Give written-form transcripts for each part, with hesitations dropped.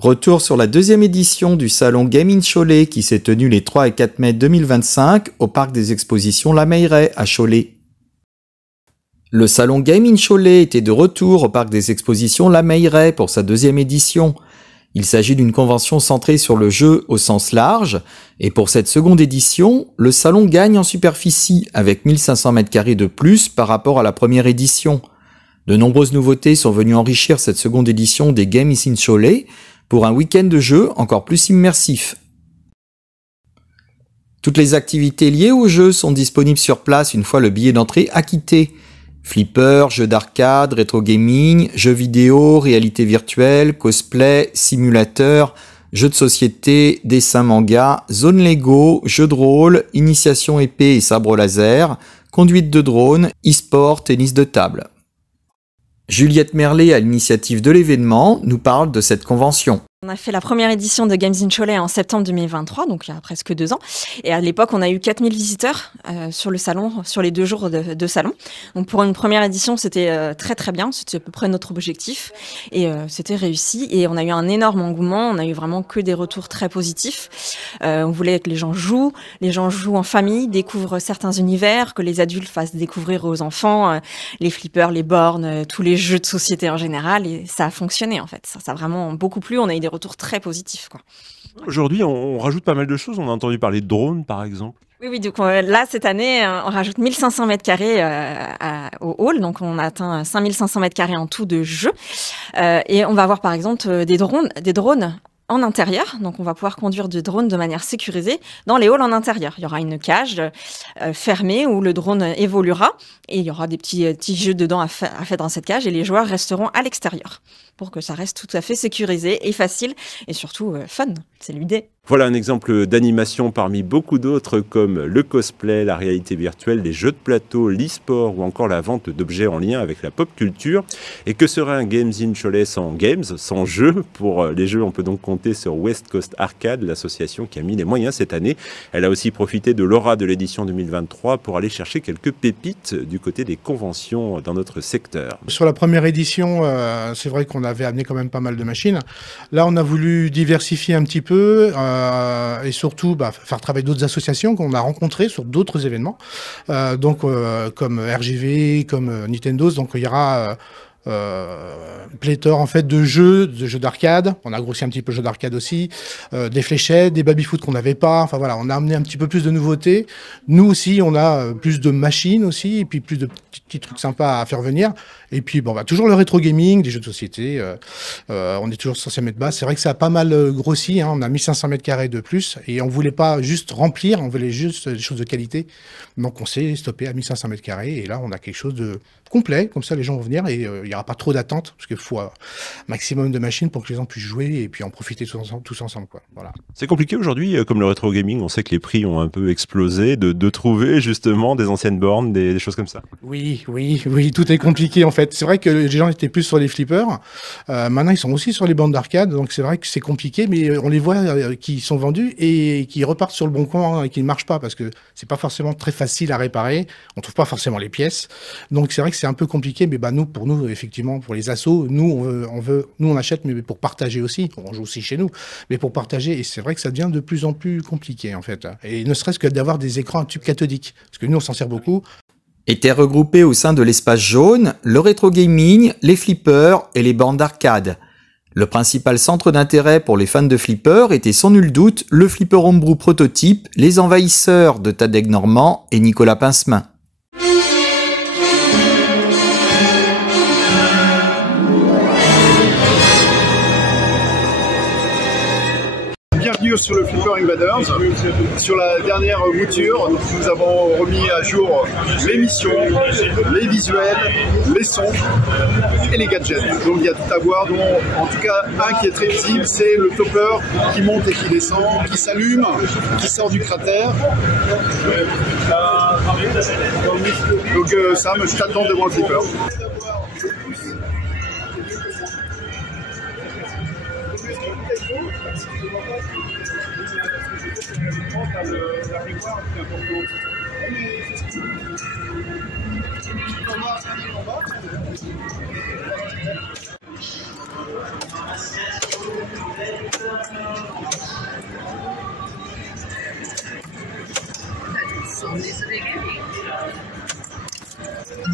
Retour sur la deuxième édition du salon Game in Cholet qui s'est tenu les 3 et 4 mai 2025 au parc des expositions La Meilleraie à Cholet. Le salon Game in Cholet était de retour au parc des expositions La Meilleraie pour sa deuxième édition. Il s'agit d'une convention centrée sur le jeu au sens large, et pour cette seconde édition, le salon gagne en superficie avec 1500 m² de plus par rapport à la première édition. De nombreuses nouveautés sont venues enrichir cette seconde édition des Games in Cholet pour un week-end de jeu encore plus immersif. Toutes les activités liées au jeu sont disponibles sur place une fois le billet d'entrée acquitté. Flipper, jeux d'arcade, rétro gaming, jeux vidéo, réalité virtuelle, cosplay, simulateur, jeux de société, dessin manga, zone Lego, jeux de rôle, initiation épée et sabre laser, conduite de drone, e-sport, tennis de table. Juliette Merlet, à l'initiative de l'événement, nous parle de cette convention. On a fait la première édition de Games in Cholet en septembre 2023, donc il y a presque 2 ans. Et à l'époque, on a eu 4000 visiteurs sur le salon, sur les 2 jours de salon. Donc pour une première édition, c'était très très bien. C'était à peu près notre objectif. Et c'était réussi. Et on a eu un énorme engouement. On a eu vraiment que des retours très positifs. On voulait que les gens jouent en famille, découvrent certains univers, que les adultes fassent découvrir aux enfants les flippers, les bornes, tous les jeux de société en général. Et ça a fonctionné en fait. Ça a vraiment beaucoup plu. On a eu des retours très positifs, quoi. Aujourd'hui, on rajoute pas mal de choses. On a entendu parler de drones, par exemple. Oui, donc là, cette année, on rajoute 1500 m² au hall. Donc, on a atteint 5500 m² en tout de jeux. Et on va avoir, par exemple, des drones en intérieur. Donc, on va pouvoir conduire des drones de manière sécurisée dans les halls en intérieur. Il y aura une cage fermée où le drone évoluera et il y aura des petits jeux dedans à faire dans cette cage et les joueurs resteront à l'extérieur pour que ça reste tout à fait sécurisé et facile et surtout fun. C'est l'idée. Voilà un exemple d'animation parmi beaucoup d'autres comme le cosplay, la réalité virtuelle, les jeux de plateau, l'e-sport ou encore la vente d'objets en lien avec la pop culture. Et que serait un Games in Cholet sans games, sans jeux? Pour les jeux, on peut donc compter sur West Coast Arcade, l'association qui a mis les moyens cette année. Elle a aussi profité de l'aura de l'édition 2023 pour aller chercher quelques pépites du côté des conventions dans notre secteur. Sur la première édition, c'est vrai qu'on avait amené quand même pas mal de machines. Là, on a voulu diversifier un petit peu et surtout faire travailler d'autres associations qu'on a rencontrées sur d'autres événements, comme RGV, comme Nintendo. Donc il y aura pléthore en fait de jeux d'arcade. On a grossi un petit peu le jeu d'arcade aussi, des fléchettes, des baby-foot qu'on n'avait pas. Enfin voilà, on a amené un petit peu plus de nouveautés. Nous aussi, on a plus de machines aussi, et puis plus de petits trucs sympas à faire venir. Et puis toujours le rétro gaming, des jeux de société. On est toujours sur ces mètres bas. C'est vrai que ça a pas mal grossi. Hein. On a 1500 m² de plus, et on voulait pas juste remplir, on voulait juste des choses de qualité. Donc on s'est stoppé à 1500 m², et là on a quelque chose de complet. Comme ça, les gens vont venir et il y aura pas trop d'attente, parce qu'il faut un maximum de machines pour que les gens puissent jouer et puis en profiter tous ensemble, quoi. Voilà. C'est compliqué aujourd'hui, comme le rétro gaming, on sait que les prix ont un peu explosé, de trouver justement des anciennes bornes, des choses comme ça. Oui, tout est compliqué en fait. C'est vrai que les gens étaient plus sur les flippers, maintenant ils sont aussi sur les bandes d'arcade, donc c'est vrai que c'est compliqué, mais on les voit qui sont vendus et qui repartent sur le bon coin et qui ne marchent pas, parce que c'est pas forcément très facile à réparer, on trouve pas forcément les pièces, donc c'est vrai que c'est un peu compliqué, mais pour nous, effectivement, pour les assos, nous on achète, mais pour partager aussi. On joue aussi chez nous, mais pour partager. Et c'est vrai que ça devient de plus en plus compliqué, en fait. Et ne serait-ce que d'avoir des écrans à tube cathodique, parce que nous, on s'en sert beaucoup. Étaient regroupés au sein de l'espace jaune, le rétro gaming, les flippers et les bornes d'arcade. Le principal centre d'intérêt pour les fans de flippers était sans nul doute le flipper homebrew prototype, les envahisseurs de Tadeg Normand et Nicolas Pincemin. Bienvenue sur le Flipper Invaders. Sur la dernière mouture, nous avons remis à jour l'émission, les visuels, les sons et les gadgets. Donc il y a tout à voir, dont en tout cas un qui est très visible, c'est le topper qui monte et qui descend, qui s'allume, qui sort du cratère. Donc Sam, je t'attends devant le Flipper. Song is the beginning.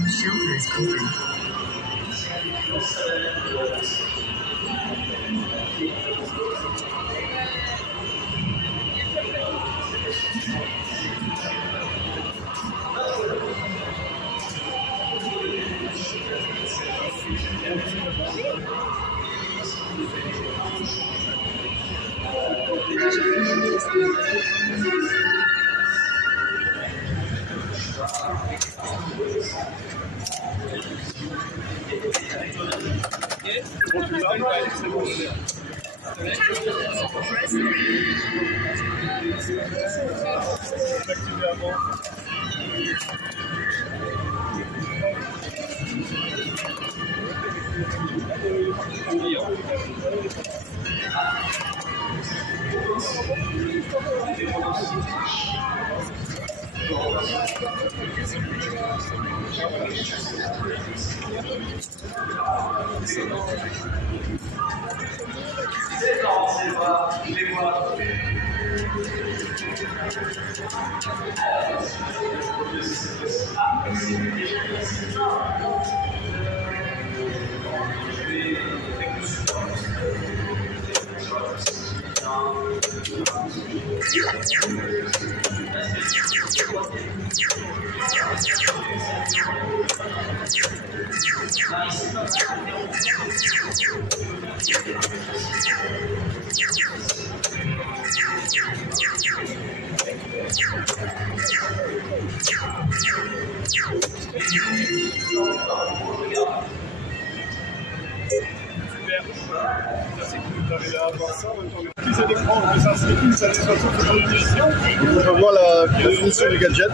Shelters open. On peut voir la définition du gadget.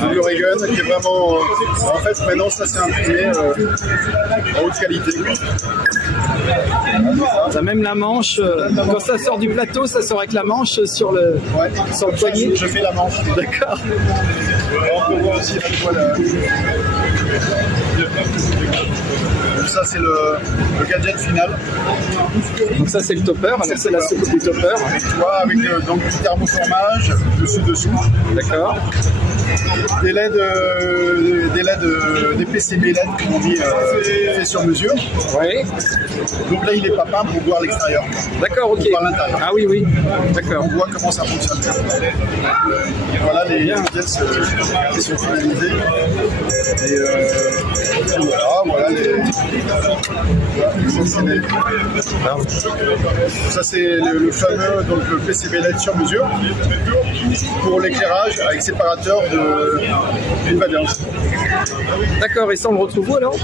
Un Ray-Gun qui est vraiment... en fait, maintenant, ça s'est imprimé en haute qualité. T'as même la manche, quand ça sort du plateau, ça sort avec la manche sur le poignet. Je fais la manche. D'accord. On peut voir aussi donc ça c'est le gadget final. Donc ça c'est le topper, alors c'est la soucoupe du topper. Avec donc du thermoformage dessous. D'accord. Des LED, des PCB LED qu'on dit fait sur mesure. Oui. Donc là il est pas peint pour voir l'extérieur. D'accord, ok. Pour voir l'intérieur. Ah oui, oui. D'accord. On voit comment ça fonctionne. Voilà les gadgets qui sont finalisés. Et voilà les. Ça c'est le fameux donc le PCB LED sur mesure pour l'éclairage avec séparateur d'une badance. D'accord, et ça on le retrouve où alors?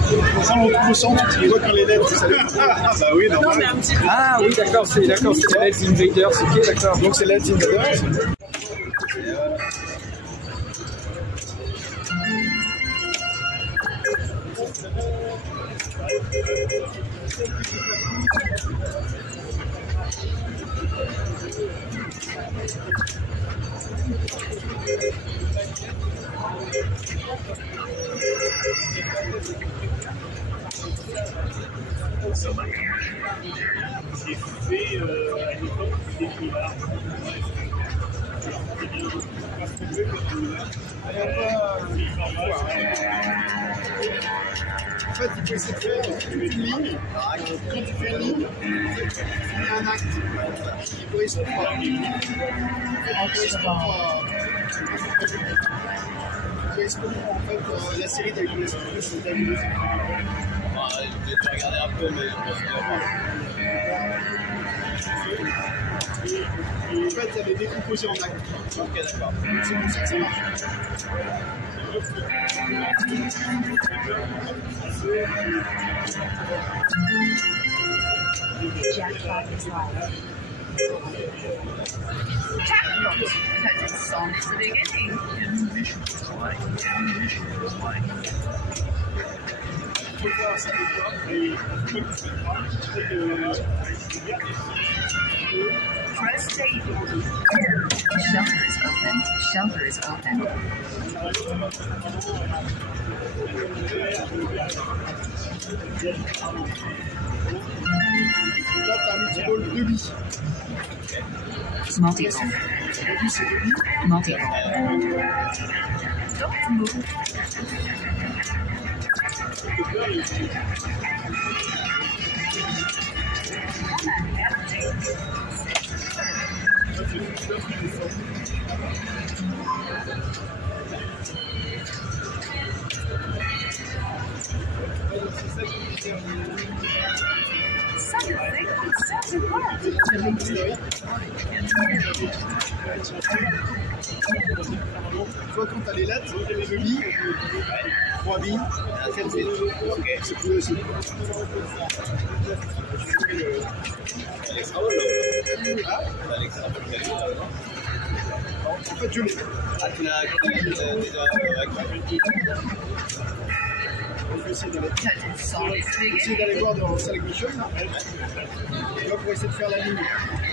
Ça on le retrouve au centre, tu vois quand les LED, vous savez. Ah bah oui, normal. Ah oui, d'accord, c'est les LED Invaders, ok, d'accord. Donc c'est LED Invaders. En fait, il faut essayer de faire une ligne. Quand tu fais une ligne, tu fais un acte qui correspond en fait la série d'Aïe de c'est d'Aïe. Je vais regarder un peu, mais en fait, elle est décomposée en actes. ok, d'accord. C'est comme ça que ça marche. Jackpot is live. Jackpot, because its song is the beginning. Animation is light. Animation is light. Press stable. Shelter is open. Shelter is open. Là, tu as un multiball 2 billes. Multi-ball. Le but, c'est 2 billes. Multi-ball. Don't move. Toi, quand tu as les lattes, les 2 billes, 3 billes, 4 billes. Ok, c'est plus aussi. En fait, je l'ai. Ah, tu l'as déjà Je vais essayer d'aller voir dans Select Mission. Là, pour essayer de faire la ligne.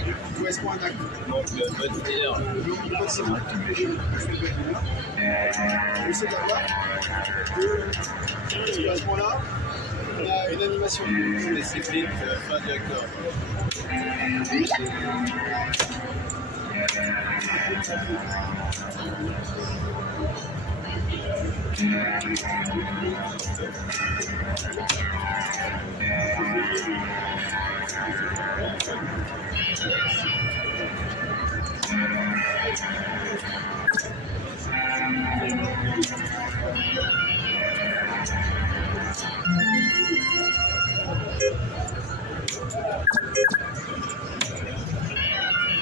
Il correspond à un acte. Donc, bonne idée. Donc, c'est bon. Je vais essayer d'avoir que, à ce moment-là, on a une animation. Les cyclistes, pas directeur.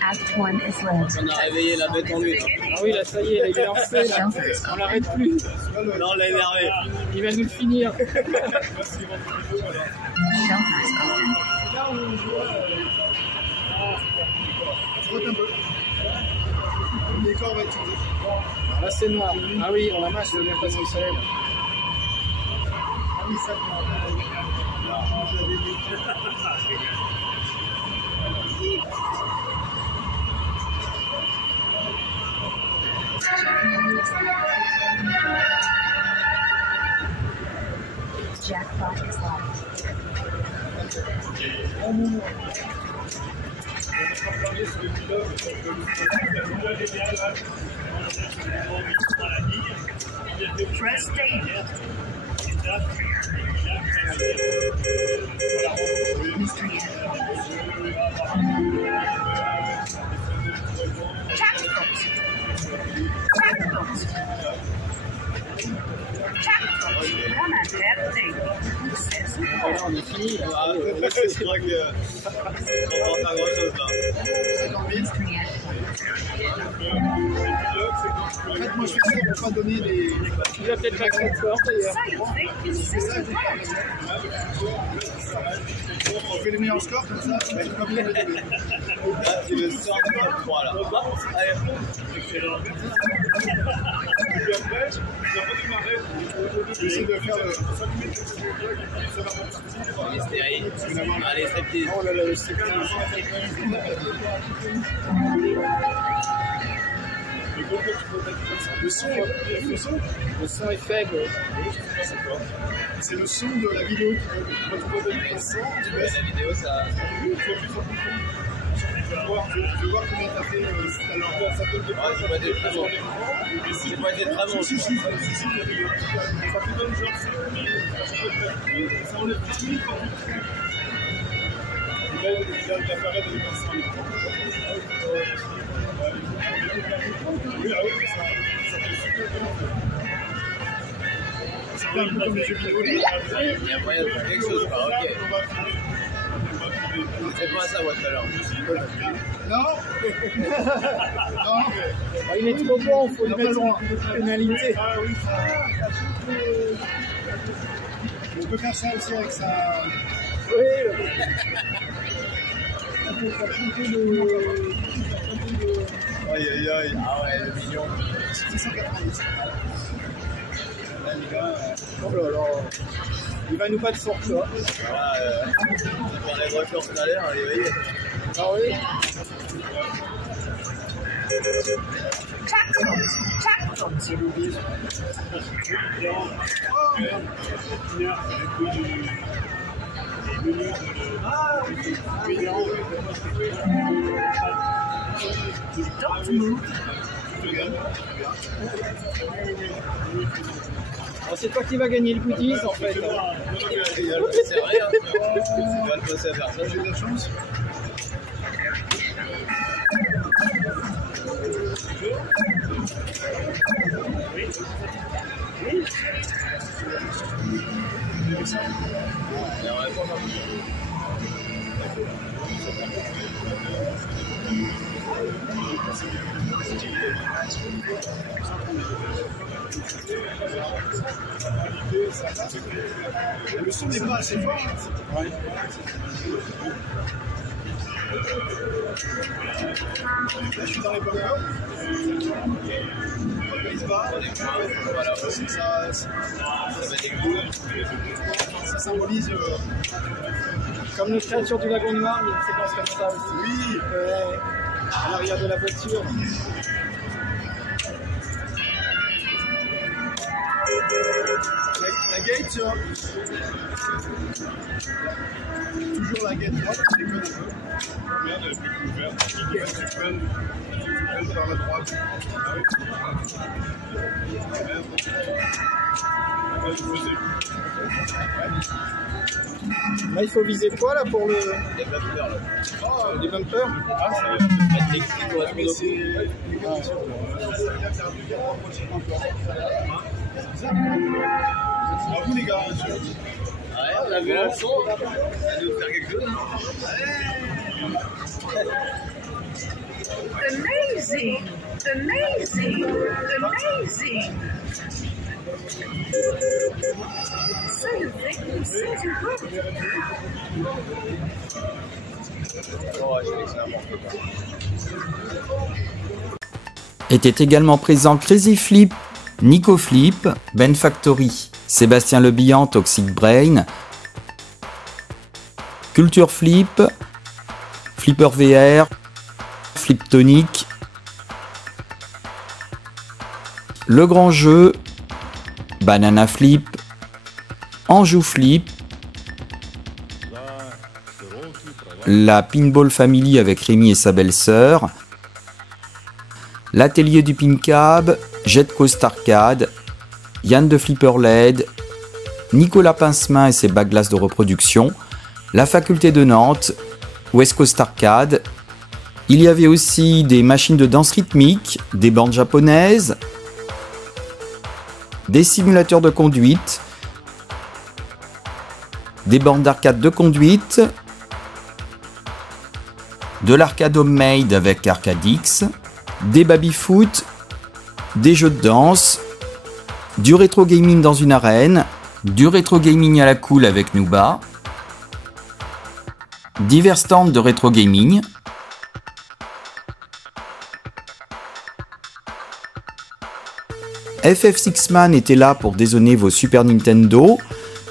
Act 1 is led. On a réveillé la bête en lui. Ah oui, là, ça y est, il est lancé, là. On l'arrête plus. Non, on l'a énervé. Il va nous le finir. Shelters open. Frotte un peu. Les corps vont être changés. Alors là, c'est noir. Ah oui, on la masse, je ne sais même pas ce que c'est. Ah oui, ça, Jackpot is locked. Press stadium. Mystery Jackpot. Jackpot. Jackpot. One at everything. Voilà, on est fini. Je crois que on va faire grand chose là. Mystery en fait, moi, je fais ça pour pas donner des. Il va peut-être pas fort d'ailleurs. On fait les meilleurs scores comme ça, tu pas besoin de donner. Là, c'est le sort du top 3 là. Allez. J'essaie de faire le. Mystérie. Allez, c'est petit. Oh là là, le septième. Le son est faible. C'est le son de la vidéo. Quand tu peux donner le son, tu baisses. La vidéo, ça. Je vais voir combien t'as fait. Alors, ça peut te Ah, c'est pas des très bons. C'est pas des très bons. Si, ça te donne genre 5 minutes. Ça enlève 10 minutes quand tu fais. Il apparaît dans les 25 minutes. Oui, ah oui, ça fait super bien. C'est un peu comme les jeux vidéo. Il y a moyen de faire quelque chose, quoi. Ok. C'est pas ça, moi, tout à l'heure. Non. Non. Ah, il est trop bon, il faut le mettre en pénalité. Ah oui, ça. On peut faire ça aussi avec sa. Oui. Aïe aïe aïe. Ah ouais, le million. 690. Là, les gars. Oh là là. Il va nous battre fort, ça. Voilà, on les voitures tout à l'heure, allez, voyez. Ah oui. C'est toi qui vas gagner le goodies en fait. Il va le passer à rien. Il va le passer à personne. J'ai de la chance. Le son n'est pas assez fort. Ouais. Là, je suis dans les bunkers. Il se bat. Voilà, ça symbolise. Comme le créature du wagon noir, il y a une séquence comme ça aussi. Oui. À l'arrière de la voiture. La gate, toujours la gate droite, je déconne un peu. Merde, elle est plus ouverte. Tu prends par la droite. Là, il faut viser quoi là pour le. Les bumpers là. Oh, les bumpers. Ah, ça va mettre l'électrique pour être À vous les gars. Ouais, on a vu la leçon. On va nous faire quelque chose. Amazing! Amazing! Amazing! So you think you said you would? Oh, je sais que c'est n'importe quoi. Étaient également présents Crazy Flip, Nico Flip, Ben Factory, Sébastien Lebihan, Toxic Brain, Culture Flip, Flipper VR, Fliptonic, Le Grand Jeu, Banana Flip, Anjou Flip, la Pinball Family avec Rémi et sa belle-sœur, l'atelier du Pincab, Jet Coast Arcade, Yann de Flipper LED, Nicolas Pincemain et ses bacs glaces de reproduction, la faculté de Nantes, West Coast Arcade. Il y avait aussi des machines de danse rythmique, des bandes japonaises, des simulateurs de conduite, des bornes d'arcade de conduite, de l'arcade homemade avec Arcadix, des baby-foot, des jeux de danse, du rétro gaming dans une arène, du rétro gaming à la cool avec Nuba, divers stands de rétro gaming, FF Sixman était là pour dézonner vos Super Nintendo,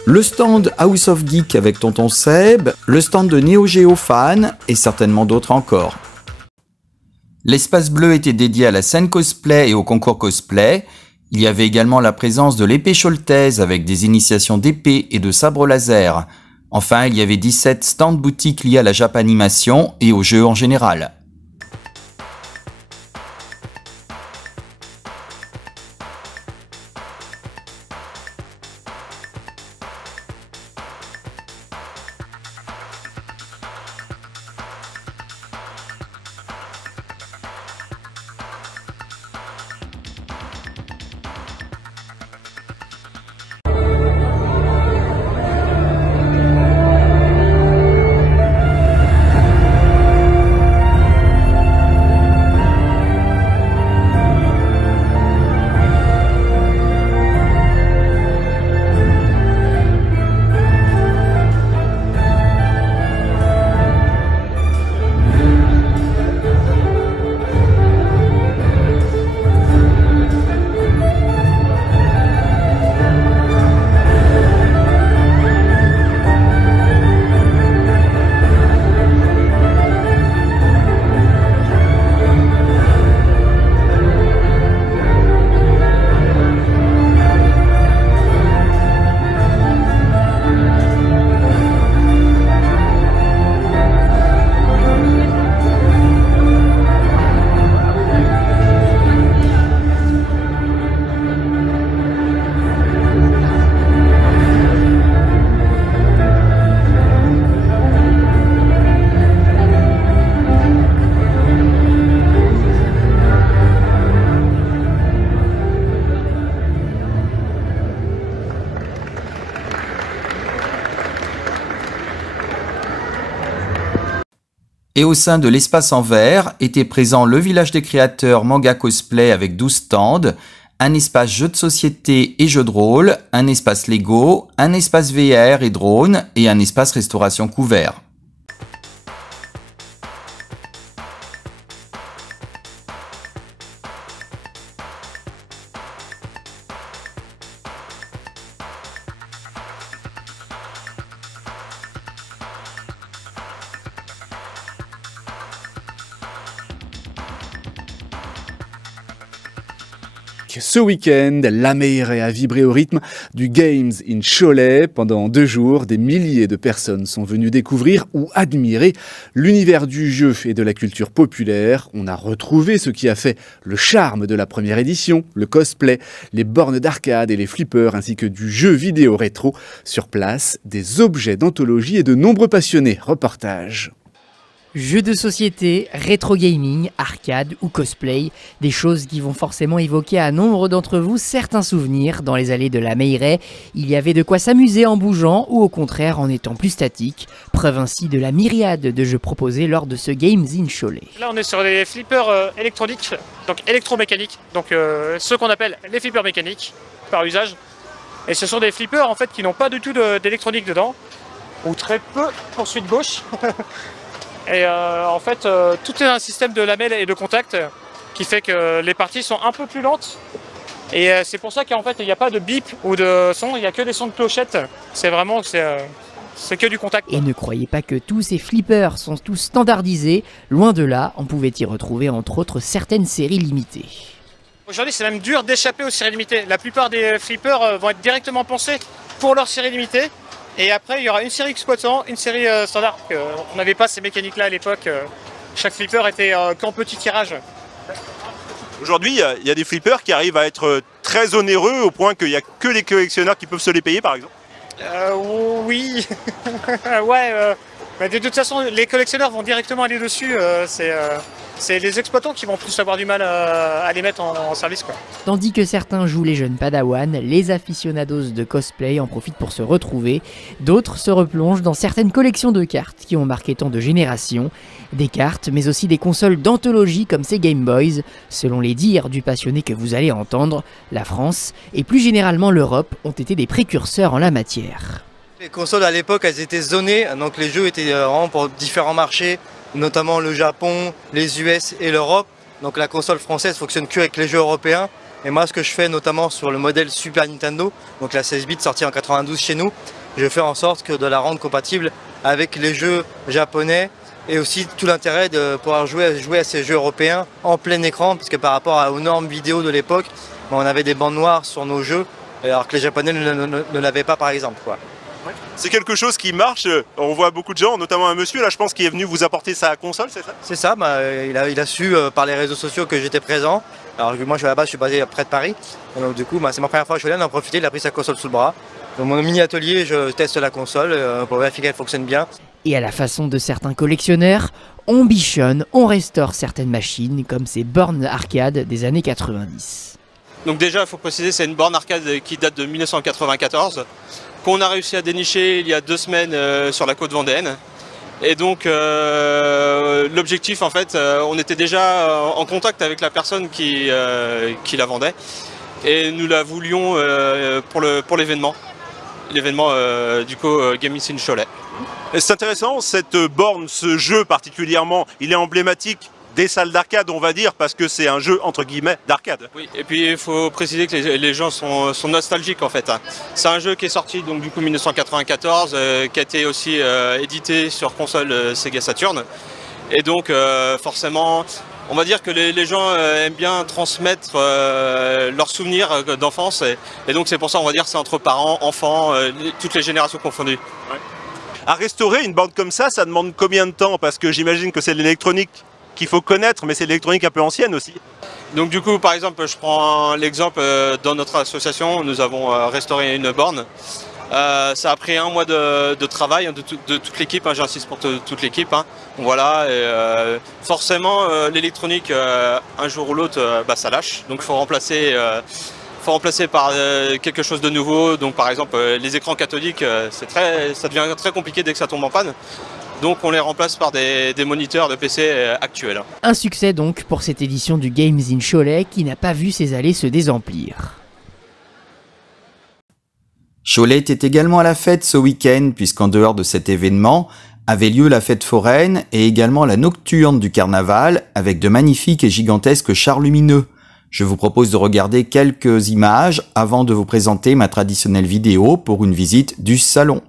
le stand House of Geek avec Tonton Seb, le stand de Neo Geo Fan et certainement d'autres encore. L'espace bleu était dédié à la scène cosplay et au concours cosplay. Il y avait également la présence de l'épée choltaise avec des initiations d'épée et de sabre laser. Enfin, il y avait 17 stands boutiques liés à la Japanimation et aux jeux en général. Et au sein de l'espace en vert était présent le village des créateurs Manga Cosplay avec 12 stands, un espace jeux de société et jeux de rôle, un espace Lego, un espace VR et drone et un espace restauration couvert. Ce week-end, la Meilleray a vibré au rythme du Games in Cholet. Pendant 2 jours, des milliers de personnes sont venues découvrir ou admirer l'univers du jeu et de la culture populaire. On a retrouvé ce qui a fait le charme de la première édition, le cosplay, les bornes d'arcade et les flippers, ainsi que du jeu vidéo rétro. Sur place, des objets d'anthologie et de nombreux passionnés. Reportage. Jeux de société, rétro gaming, arcade ou cosplay, des choses qui vont forcément évoquer à nombre d'entre vous certains souvenirs. Dans les allées de la Meilleray, il y avait de quoi s'amuser en bougeant ou au contraire en étant plus statique. Preuve ainsi de la myriade de jeux proposés lors de ce Games in Cholet. Là on est sur des flippers électroniques, donc électromécaniques, donc ceux qu'on appelle les flippers mécaniques par usage. Et ce sont des flippers en fait qui n'ont pas du tout d'électronique dedans, ou très peu pour suite gauche. Et en fait, tout est un système de lamelles et de contact qui fait que les parties sont un peu plus lentes. Et c'est pour ça qu'en fait, il n'y a pas de bip ou de son, il n'y a que des sons de clochette. C'est vraiment, c'est que du contact. Et ne croyez pas que tous ces flippers sont tous standardisés. Loin de là, on pouvait y retrouver entre autres certaines séries limitées. Aujourd'hui, c'est même dur d'échapper aux séries limitées. La plupart des flippers vont être directement pensés pour leur série limitée. Et après, il y aura une série exploitant, une série standard. On n'avait pas ces mécaniques-là à l'époque. Chaque flipper était qu'en petit tirage. Aujourd'hui, il y a des flippers qui arrivent à être très onéreux au point qu'il n'y a que les collectionneurs qui peuvent se les payer, par exemple. Oui. Ouais. Mais de toute façon, les collectionneurs vont directement aller dessus. C'est les exploitants qui vont plus avoir du mal à les mettre en service, quoi. Tandis que certains jouent les jeunes padawans, les aficionados de cosplay en profitent pour se retrouver. D'autres se replongent dans certaines collections de cartes qui ont marqué tant de générations. Des cartes, mais aussi des consoles d'anthologie comme ces Game Boys. Selon les dires du passionné que vous allez entendre, la France et plus généralement l'Europe ont été des précurseurs en la matière. Les consoles à l'époque, elles étaient zonées, donc les jeux étaient vraiment pour différents marchés, notamment le Japon, les US et l'Europe. Donc la console française fonctionne que avec les jeux européens. Et moi, ce que je fais notamment sur le modèle Super Nintendo, donc la 16 bits sortie en 92 chez nous, je fais en sorte de la rendre compatible avec les jeux japonais et aussi tout l'intérêt de pouvoir jouer à ces jeux européens en plein écran, puisque par rapport aux normes vidéo de l'époque, on avait des bandes noires sur nos jeux, alors que les Japonais ne l'avaient pas par exemple, quoi. C'est quelque chose qui marche, on voit beaucoup de gens, notamment un monsieur là je pense qui est venu vous apporter sa console, c'est ça? C'est ça, il a su par les réseaux sociaux que j'étais présent. Alors moi je suis à la base, je suis basé près de Paris, donc du coup c'est ma première fois que je suis là, on a profité, il a pris sa console sous le bras. Dans mon mini atelier je teste la console pour vérifier qu'elle fonctionne bien. Et à la façon de certains collectionneurs, on bichonne, on restaure certaines machines comme ces bornes arcade des années 90. Donc déjà il faut préciser c'est une borne arcade qui date de 1994. Qu'on a réussi à dénicher il y a 2 semaines sur la côte vendéenne. Et donc l'objectif en fait, on était déjà en contact avec la personne qui la vendait et nous la voulions pour l'événement du coup Games in Cholet. C'est intéressant cette borne, ce jeu particulièrement, il est emblématique des salles d'arcade, on va dire, parce que c'est un jeu entre guillemets d'arcade. Oui, et puis il faut préciser que les gens sont nostalgiques en fait. C'est un jeu qui est sorti donc du coup 1994, qui a été aussi édité sur console Sega Saturn. Et donc forcément, on va dire que les gens aiment bien transmettre leurs souvenirs d'enfance. Et donc c'est pour ça, on va dire, c'est entre parents, enfants, toutes les générations confondues. Ouais. À restaurer une borne comme ça demande combien de temps? Parce que j'imagine que c'est de l'électronique qu'il faut connaître, mais c'est de l'électronique un peu ancienne aussi. Donc du coup, par exemple, je prends l'exemple, dans notre association, nous avons restauré une borne. Ça a pris 1 mois de travail de toute l'équipe, hein, j'insiste pour toute l'équipe. Hein. Voilà, et, forcément, l'électronique, un jour ou l'autre, ça lâche. Donc il faut remplacer par quelque chose de nouveau. Donc par exemple, les écrans cathodiques, ça devient très compliqué dès que ça tombe en panne. Donc on les remplace par des moniteurs de PC actuels. Un succès donc pour cette édition du Games in Cholet qui n'a pas vu ses allées se désemplir. Cholet était également à la fête ce week-end puisqu'en dehors de cet événement avait lieu la fête foraine et également la nocturne du carnaval avec de magnifiques et gigantesques chars lumineux. Je vous propose de regarder quelques images avant de vous présenter ma traditionnelle vidéo pour une visite du salon.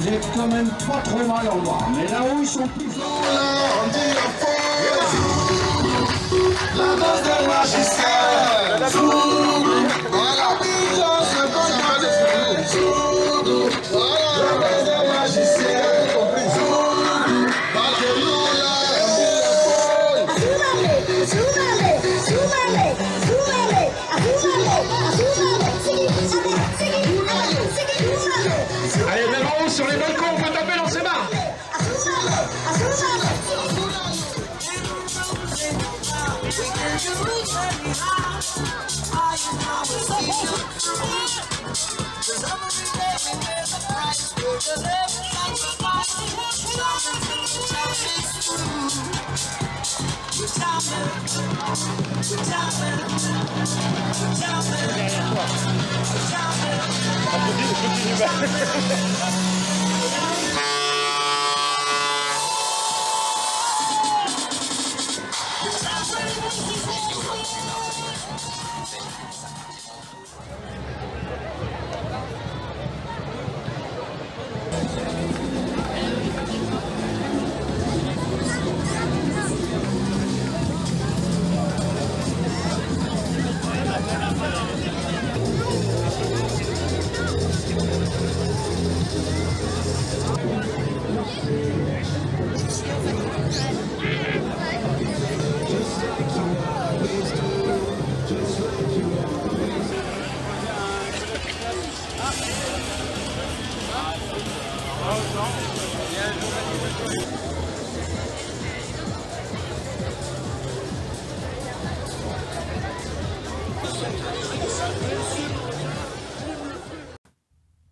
Il est quand même pas trop mal en bas, mais là où ils sont plus forts, là, on dit à fond. La danse des magiciens. Voilà, on se comprend des voilà, la danse des magiciens. Allez, même en haut sur les balcons, on peut taper dans ses barres.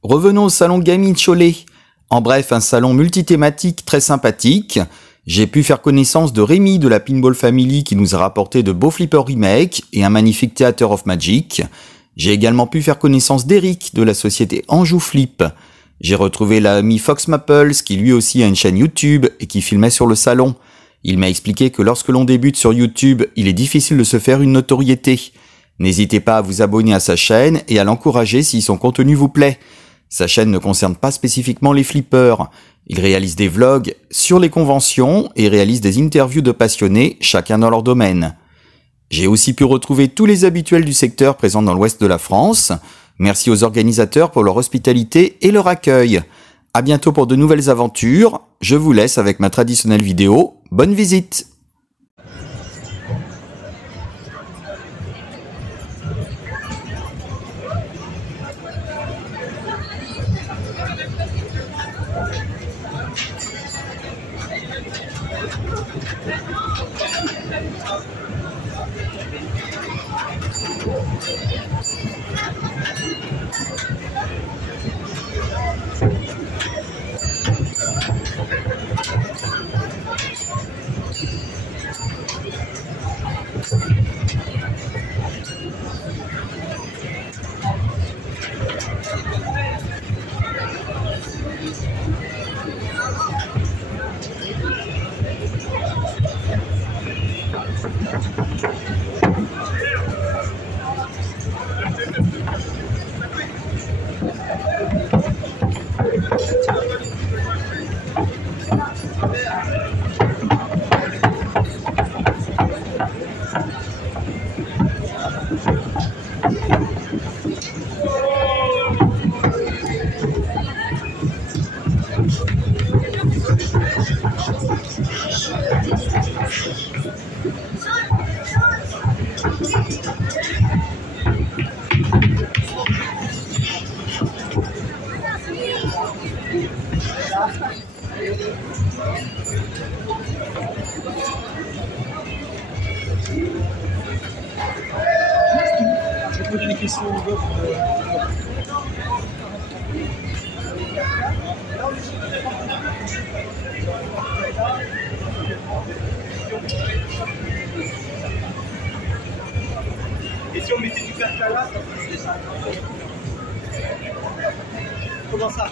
Revenons au salon Game in Cholet. En bref, un salon multithématique très sympathique. J'ai pu faire connaissance de Rémi de la Pinball Family qui nous a rapporté de beaux Flipper Remake et un magnifique Theater of Magic. J'ai également pu faire connaissance d'Eric de la société Anjou Flip. J'ai retrouvé l'ami Fox Maples qui lui aussi a une chaîne YouTube et qui filmait sur le salon. Il m'a expliqué que lorsque l'on débute sur YouTube, il est difficile de se faire une notoriété. N'hésitez pas à vous abonner à sa chaîne et à l'encourager si son contenu vous plaît. Sa chaîne ne concerne pas spécifiquement les flippers. Il réalise des vlogs sur les conventions et réalise des interviews de passionnés, chacun dans leur domaine. J'ai aussi pu retrouver tous les habituels du secteur présents dans l'ouest de la France. Merci aux organisateurs pour leur hospitalité et leur accueil. À bientôt pour de nouvelles aventures. Je vous laisse avec ma traditionnelle vidéo. Bonne visite! Je vais poser des questions aux autres. Et si on mettait du carca là, ça faisait ça. Comment ça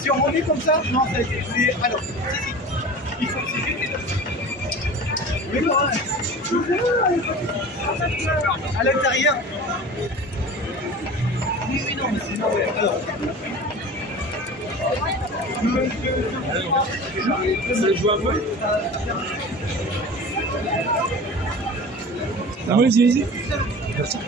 Si on remet comme ça, non, ça a été fait. Alors, il faut que c'est juste. Mais non, à l'intérieur. Oui, oui, non, mais c'est non, ouais. Alors. Ça joue un peu. Ah oui, vas-y. Merci.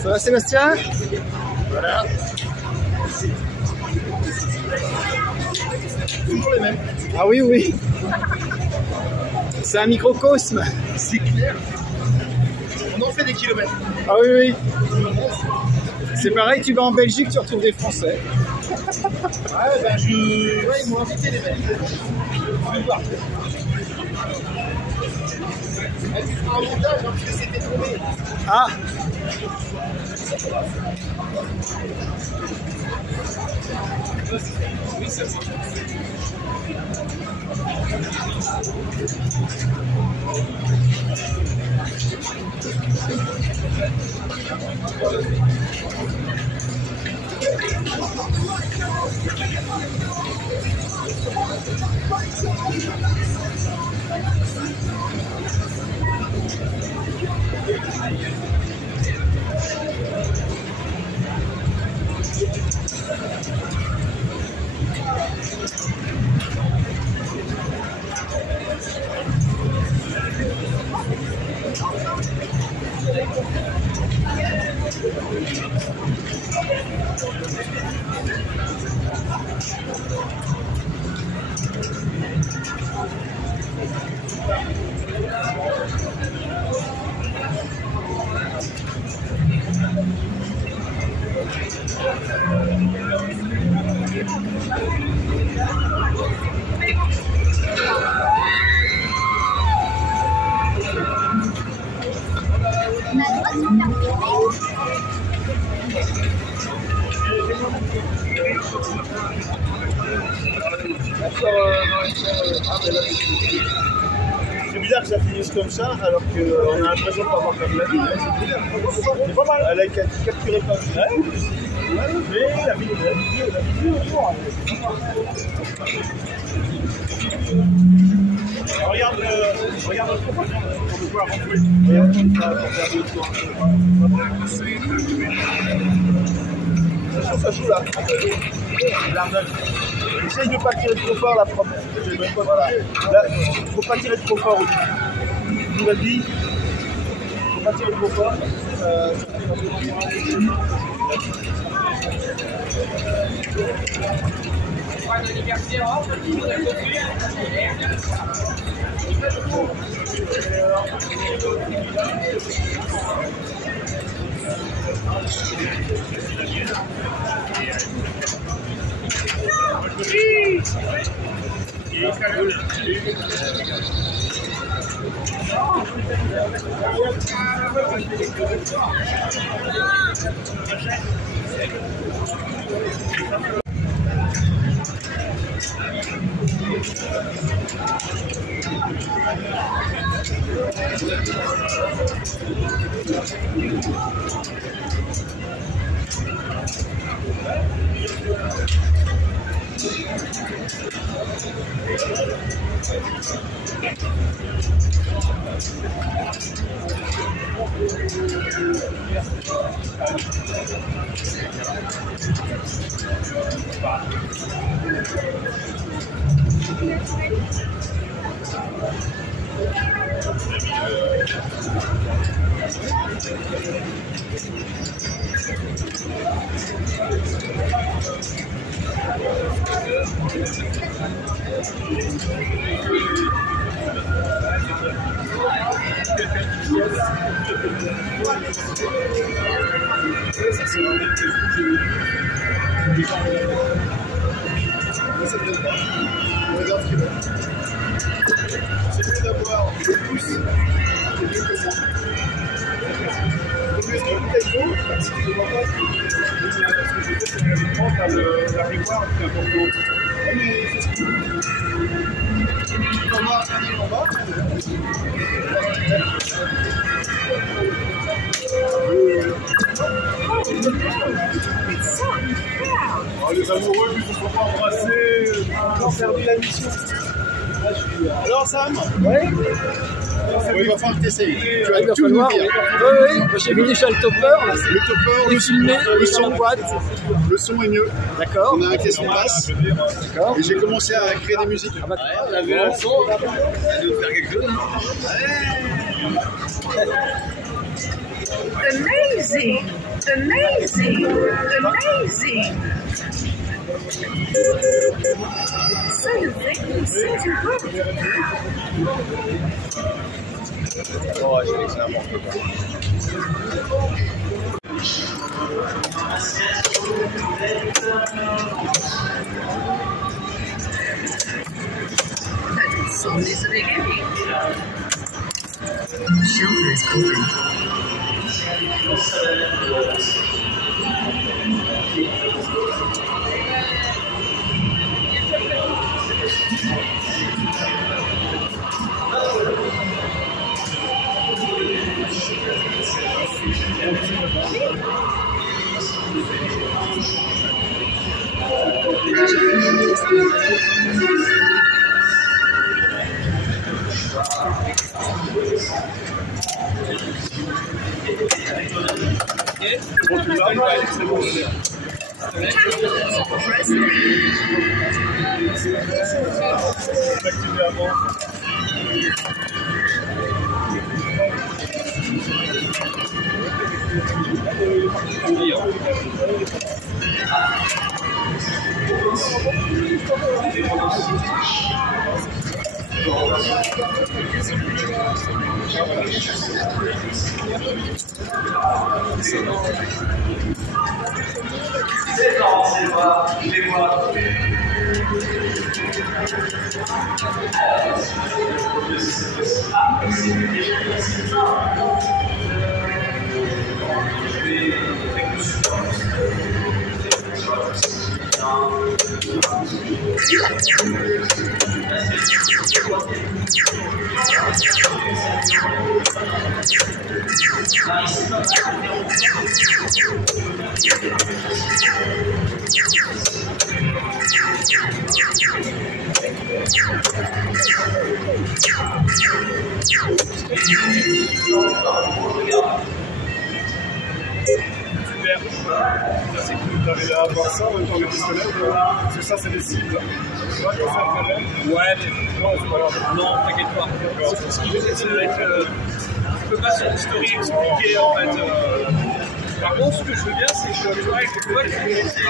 Ça va Sébastien? Voilà. Toujours les mêmes. Ah oui, oui. C'est un microcosme. C'est clair. On en fait des kilomètres. Ah oui, oui. C'est pareil, tu vas en Belgique, tu retrouves des Français. Ouais, ben ouais, ils m'ont invité les mecs. Je vais voir. Tu feras un montage, hein, parce que c'était tourné. Ah. Oui, ça c'est. C'est bizarre que ça finisse comme ça, alors qu'on a l'impression de pas avoir perdu la vie. C'est pas mal. Elle a capturé pas mal. Mais la vidéo regarde le prochain. On peut pouvoir rentrer. Ça joue là. Essaye de ne pas tirer trop fort la première. Voilà. Là, il ne faut pas tirer trop fort au début. Je vous l'ai dit. Il ne faut pas tirer trop fort. C'est mieux d'avoir des pouces, c'est mieux que ça. Le mieux c'est peut-être beau, parce que je ne vois pas ce que je fais, c'est que je prends la mémoire qui est importante. Mais c'est ce que je veux. On va regarder en bas. Oh, les amoureux qui ne se sont pas embrassés, ont perdu la mission. Alors Sam, ouais. il va falloir que tu essayes. Il va falloir. Oui, j'ai vu déjà le topper. Le topper, filmé, le son boîte. Le son est mieux. D'accord. On a un caisson basse. D'accord. Et j'ai commencé à créer des musiques. On a vu le son. On va faire quelque chose. Amazing! Amazing! Amazing! So the thing seems to work. Oh, je vais n'importe quoi. That song is beginning. Shelter is open. C'est cool d'arriver à avoir ça en même temps le pistolet, parce que ça c'est des cibles. Ouais, mais non, c'est pas grave. Non, t'inquiète pas. Ce qui veut dire, c'est d'être. Tu peux pas sur une story expliquer en fait. Par contre, ce que je veux bien, c'est que tu vois, avec les potes, tu peux laisser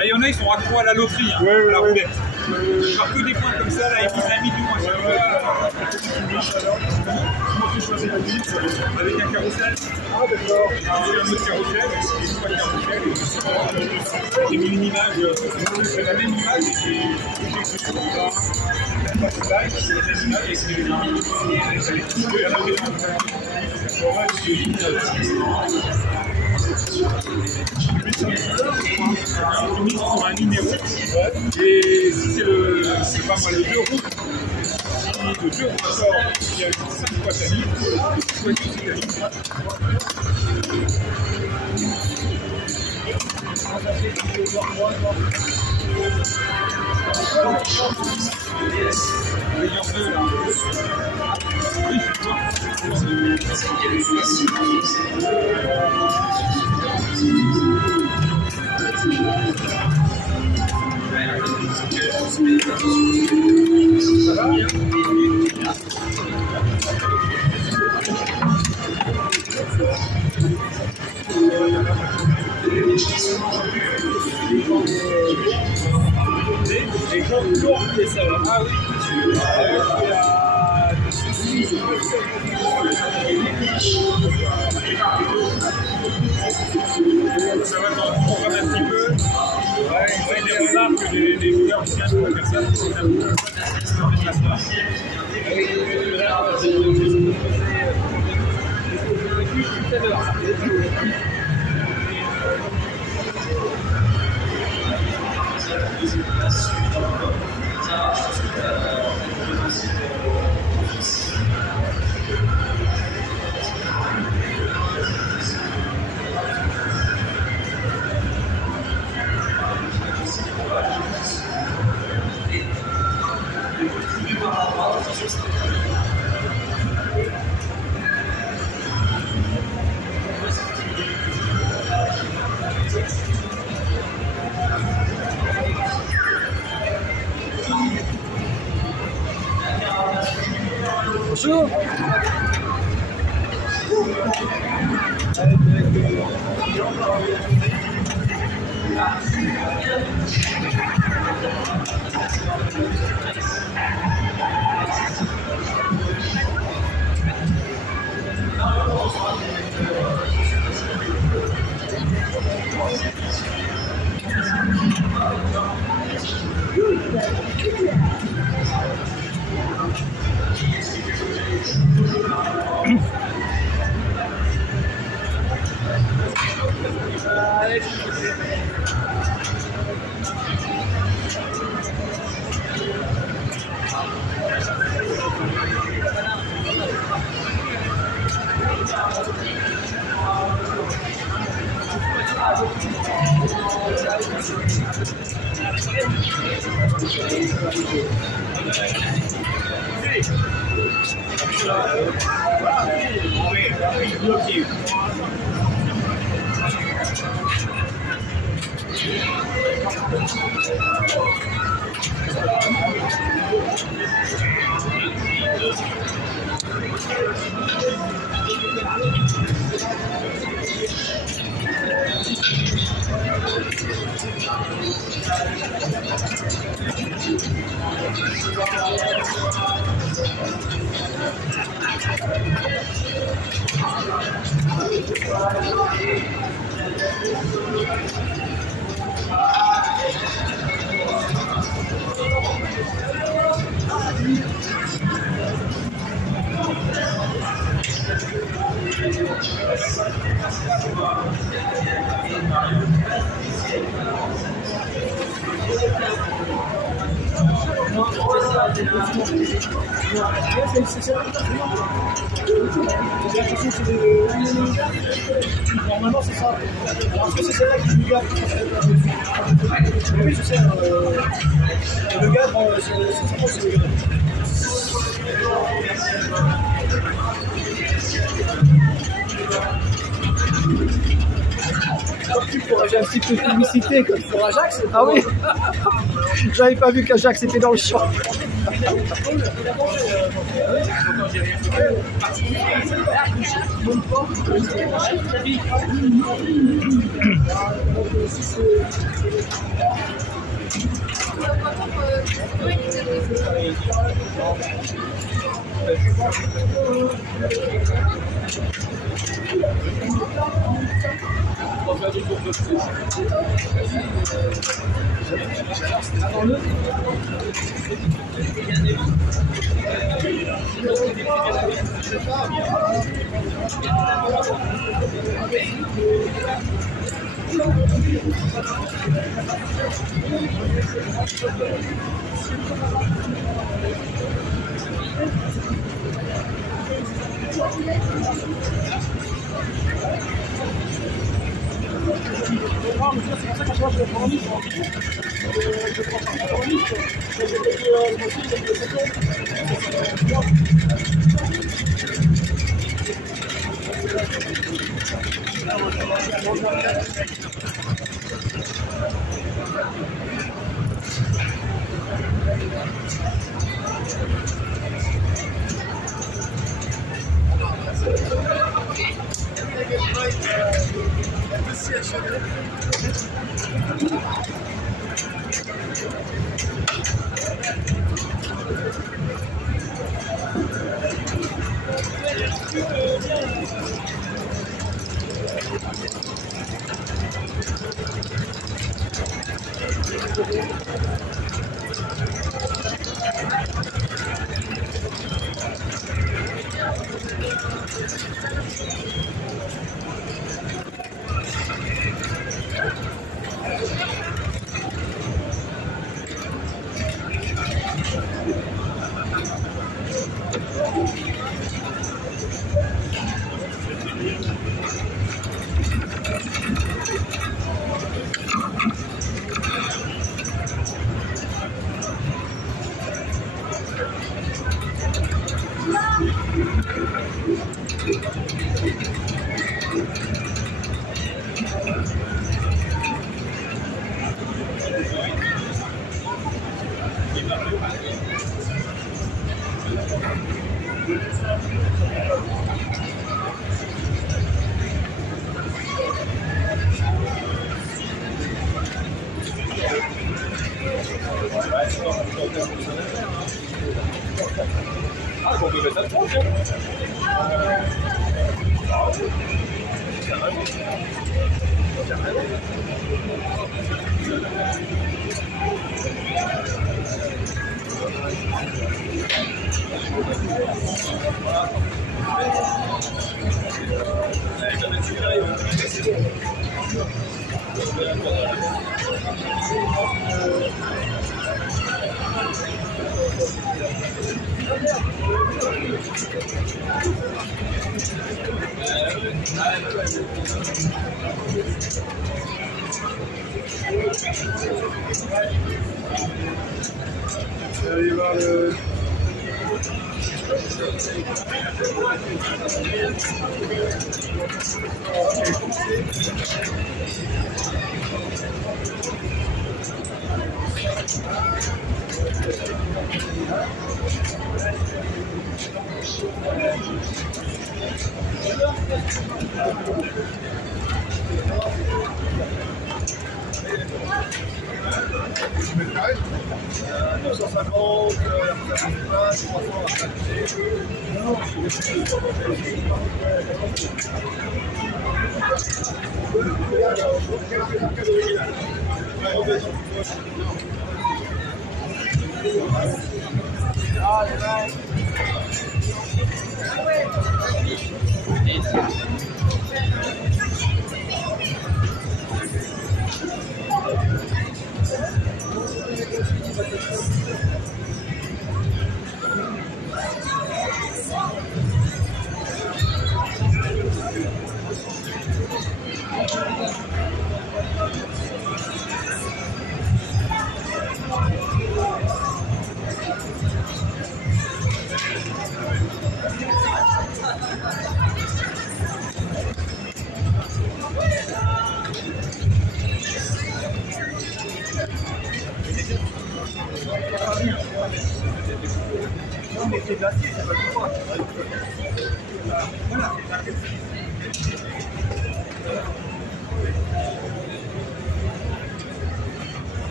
Il y en a, ils sont accros à la loterie, hein, à la roulette. Genre que des points comme ça, là, et puis ça a mis du moins. Comment tu choisis la musique avec un carrousel? Ah d'accord. Un autre carrousel, et trois carrousels, j'ai mis une image, c'est la même image, et j'ai écrit sur un numéro, et si c'est le, c'est pas moi, le 2 roues, si le 2 roues sort, il y a 5 fois ta ligne, choisis ta ligne. Meilleur 2 là. Oui, ça va bien. Et Toujours et ça va. Ah oui. Ça va dans le programme un petit peu. Ouais, des remarques des joueurs qui viennent pour faire ça. Bonjour. Normalement c'est ça. Alors que c'est celle-là qui nous garde. Oui, je sais. Le gars, c'est le gars. J'ai un petit peu de publicité comme sur Ajax. Ah oui. J'avais pas vu qu'Ajax était dans le champ. Allez voir le...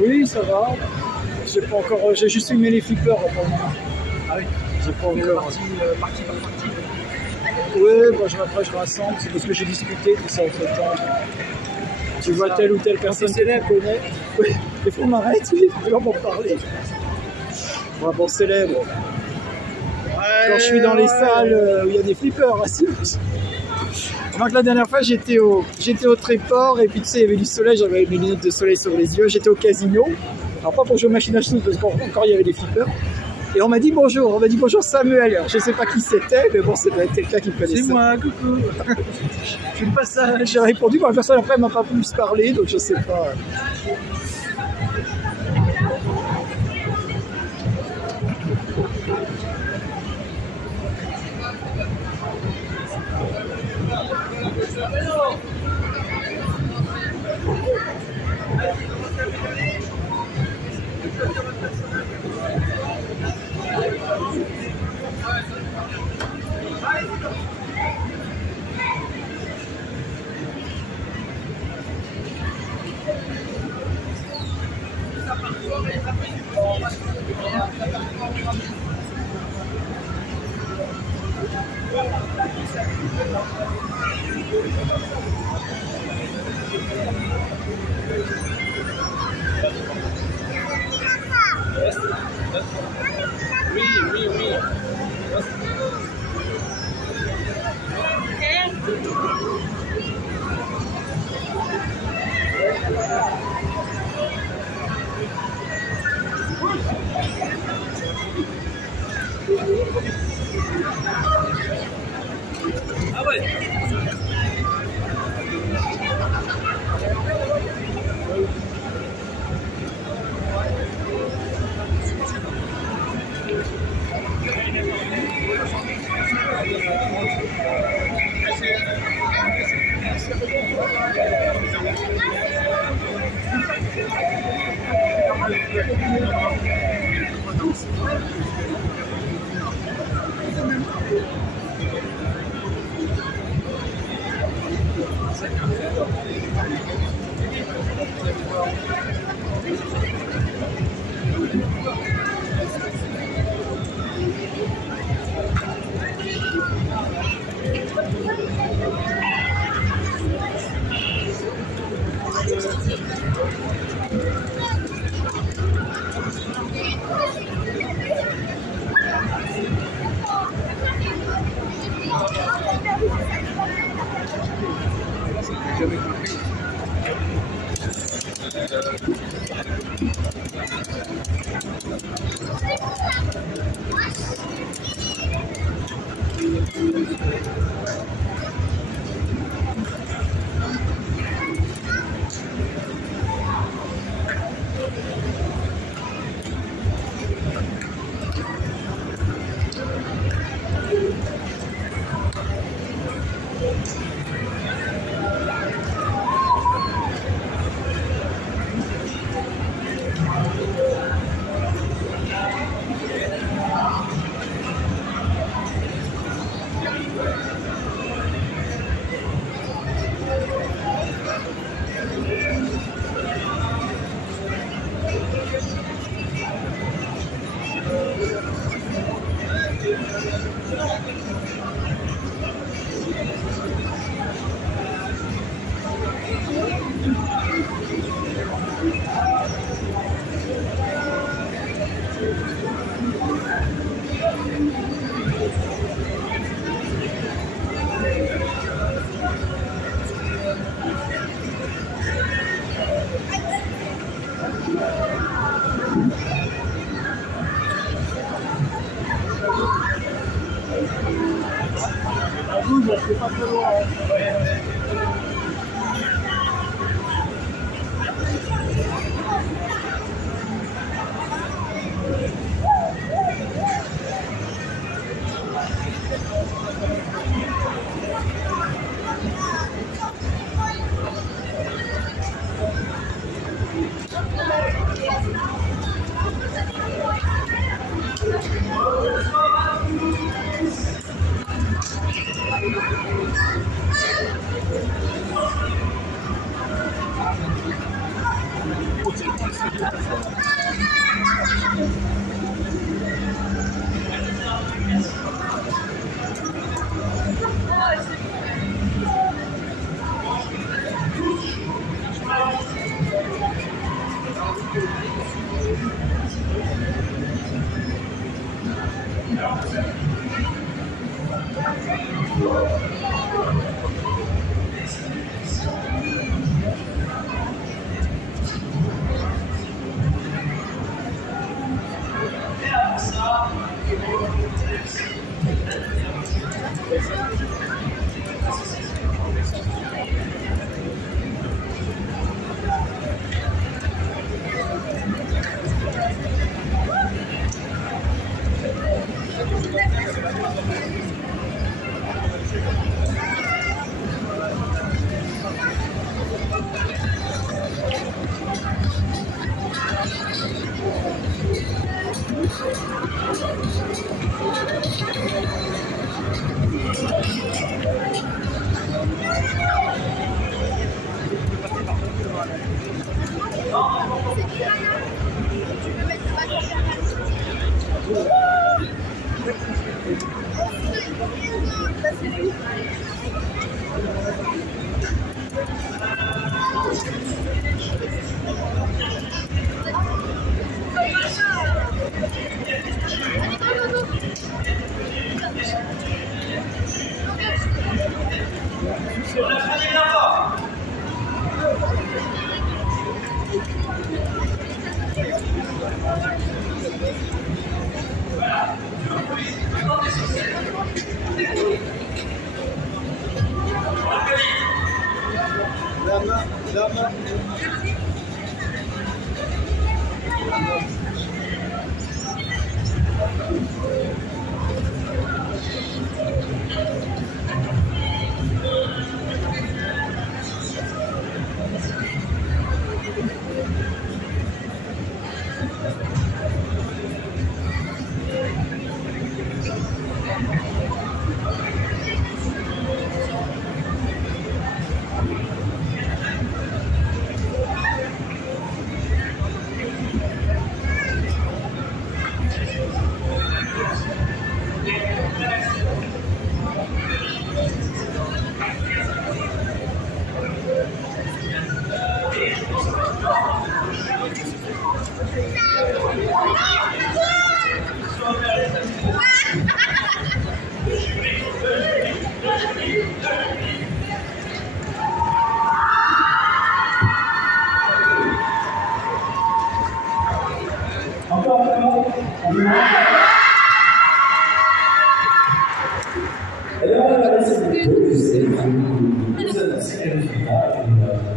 Oui, ça va. J'ai pas encore. J'ai juste aimé les flippers pour le moment. Ah oui. J'ai pas encore. Partie par partie. Oui, bah, après je rassemble. C'est parce que j'ai discuté tout ça avec le temps. Tu vois telle ou telle personne que tu connais. Oui. Des fois on m'arrête, oui, je peux m'en parler. Bon, célèbre. Ouais, quand je suis dans les salles où il y a des flippers assis. Donc la dernière fois j'étais au Tréport et puis tu sais il y avait du soleil, j'avais mes lunettes de soleil sur les yeux, j'étais au casino, alors pas pour jouer aux machines à sous parce qu'encore il y avait des flippers, et on m'a dit bonjour Samuel, alors, je sais pas qui c'était mais bon c'était quelqu'un qui me connaissait. C'est moi, coucou. Je suis le passage. J'ai répondu, bon, la personne après elle m'a pas plus parlé donc je sais pas. Ah ouais. C'est pas très loin.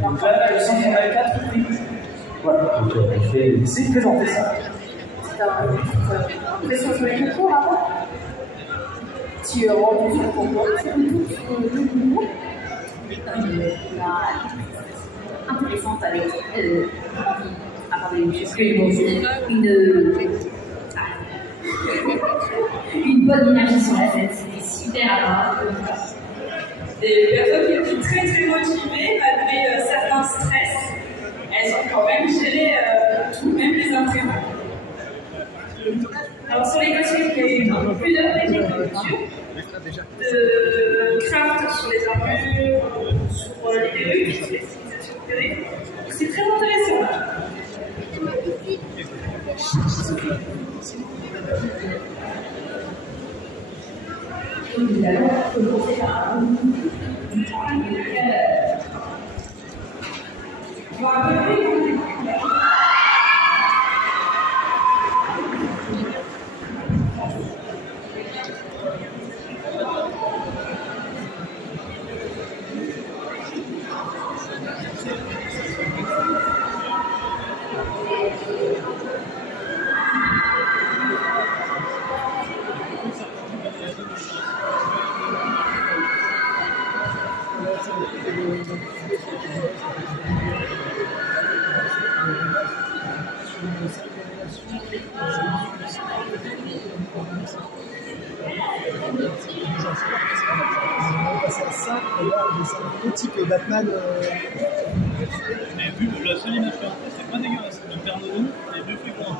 Donc là, le centre, on a 4 prix. Voilà, donc on fait essayer de présenter ça. C'est un pression sur les concours avant. Tu as rendu sur le concours, sur le concours. Intéressante avec une bonne énergie sur la scène, c'était super agréable. Des personnes qui étaient très très motivées malgré certains stress, elles ont quand même géré tout, même les imprévus. Alors sur les costumes, il y a eu plusieurs techniques de couture, de craft sur les armures, sur les perruques, sur les stylisations de perruques. C'est très intéressant. Nous allons commencer par un du temps type Batman. Mais vu que la seule image que c'est pas dégueulasse. Le Père Noël et deux fruits qu'on a.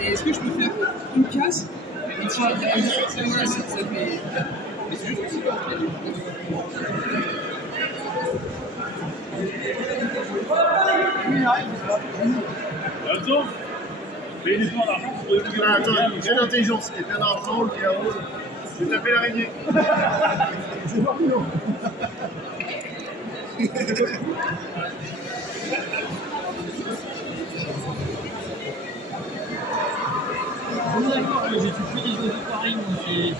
Et est-ce que je peux faire une case et tirer directement ça fait... Mais c'est juste que c'est pas Attends, mais il est pas en argent. Attends, j'ai l'intelligence. Et bien d'argent, le diable. Je vais taper l'araignée. Je vois plus long. D'accord, j'ai tout fait des choses pareilles, moi j'ai...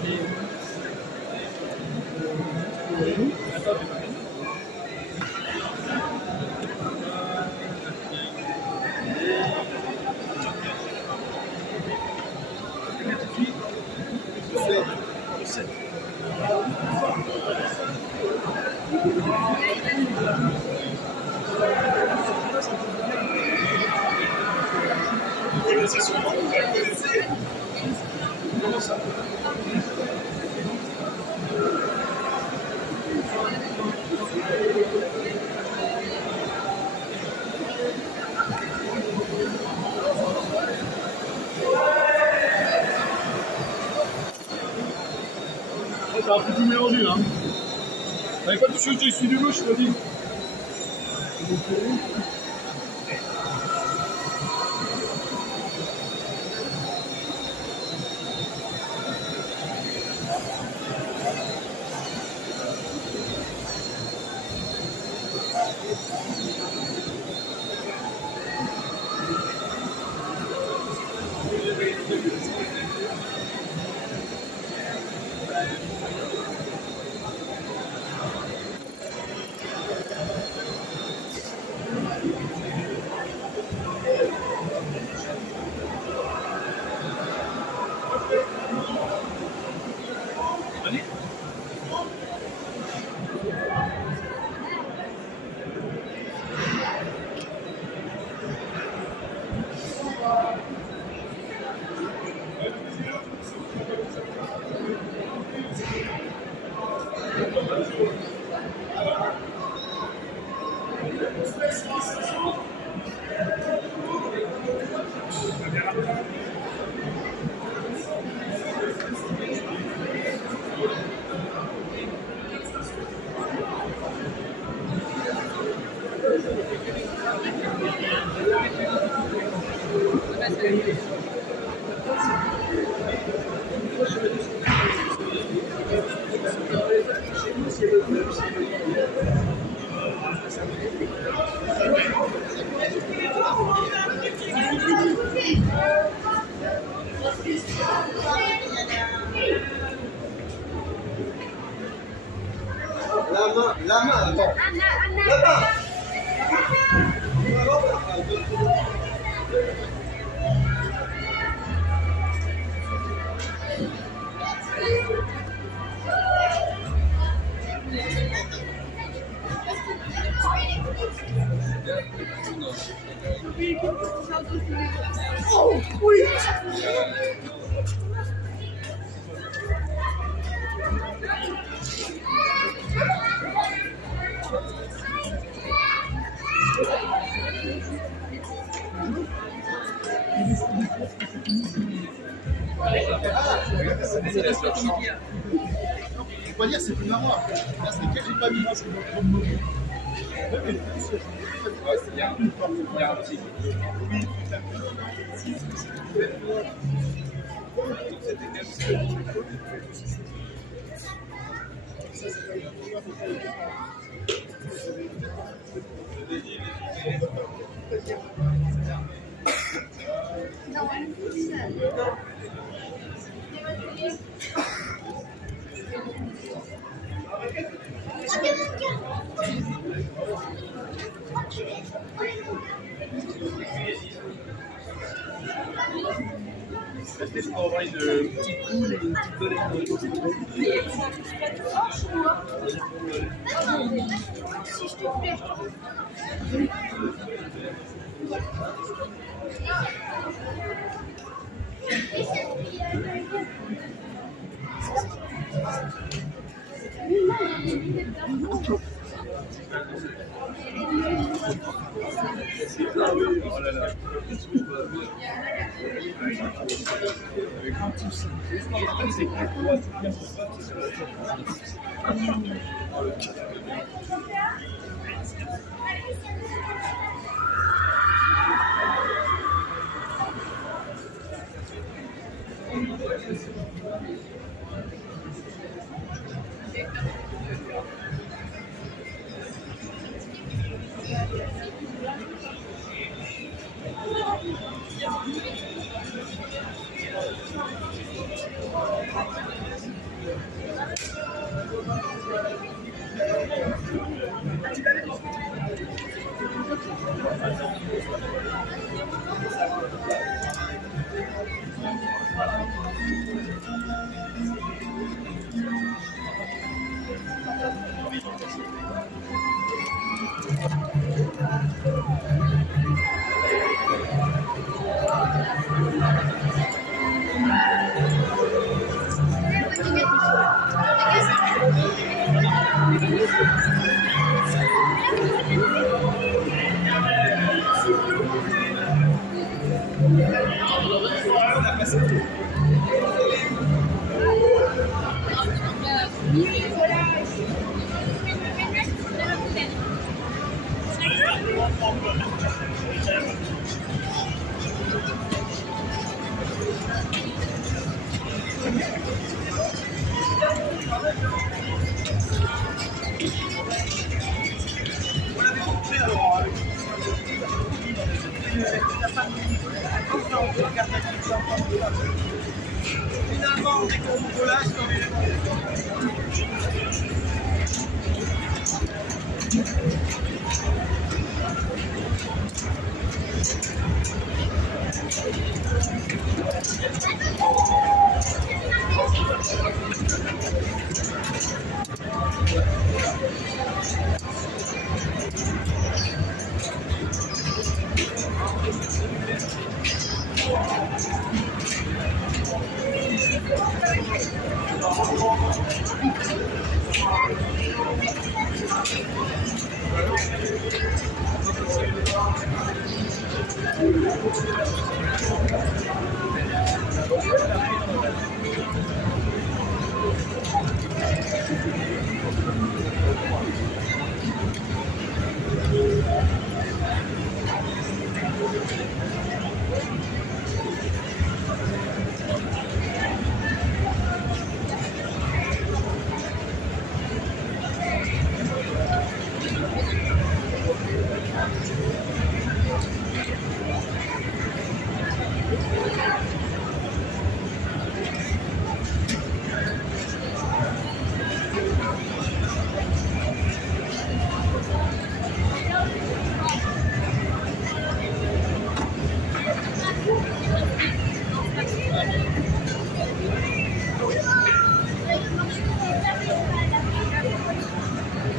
Comment ça? T'as un peu tout mélangé, hein. T'avais pas touché au joystick du gauche, je t'ai dit. La main, attends. Là-bas. Oh, oui. On va dire c'est plus marrant. Là, c'est lequel j'ai pas mis, moi, c'est trop de mots. Il y a un petit. Oui, tout à Peut-être pour avoir une petite poule et une petite golem. Si je te plais. Oh là là. Finalement, on est comme au collage dans les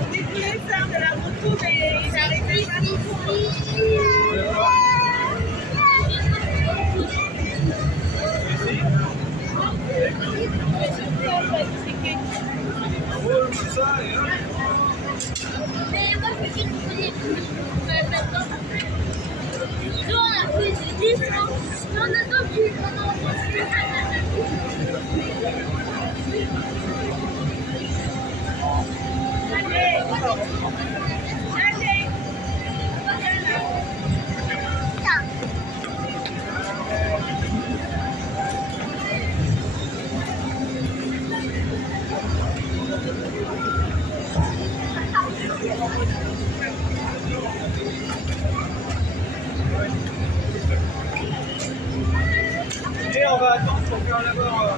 Vous voulez faire de la moto, mais Et on va attendre pour faire d'abord.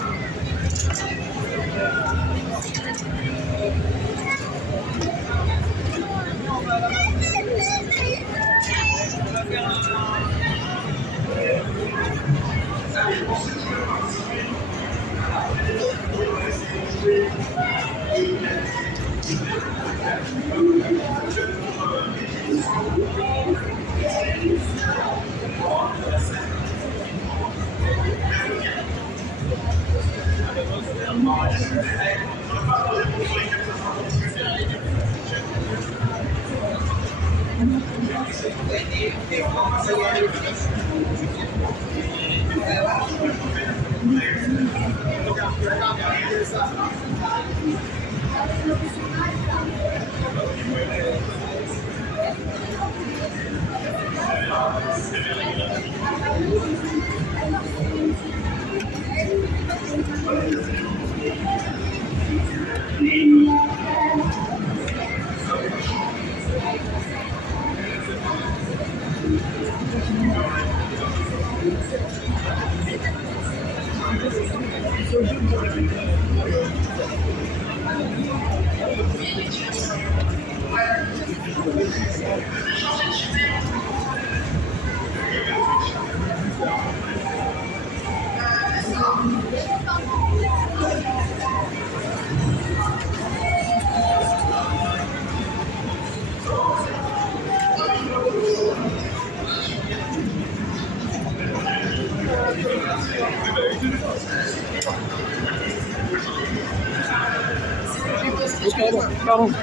Pardon.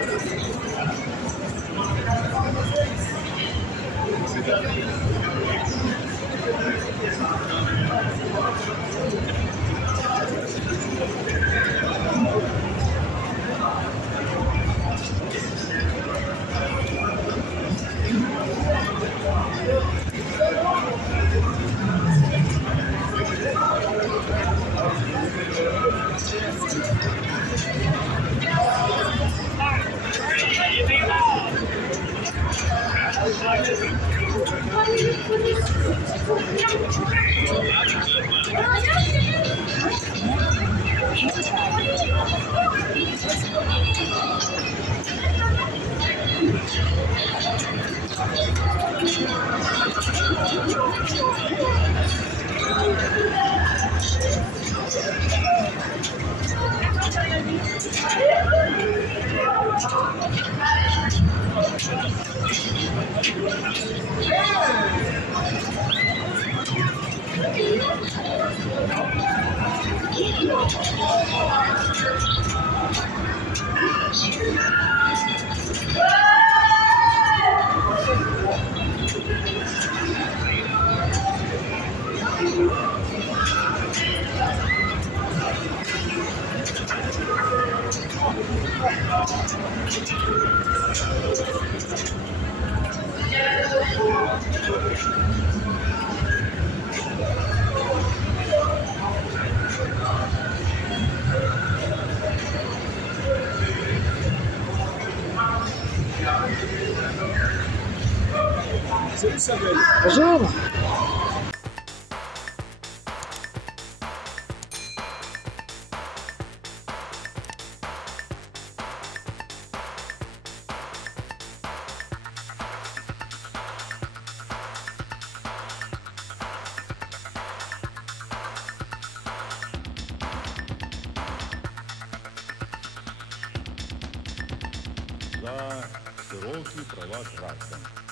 Salut Samuel. Bonjour. широкие права граждан.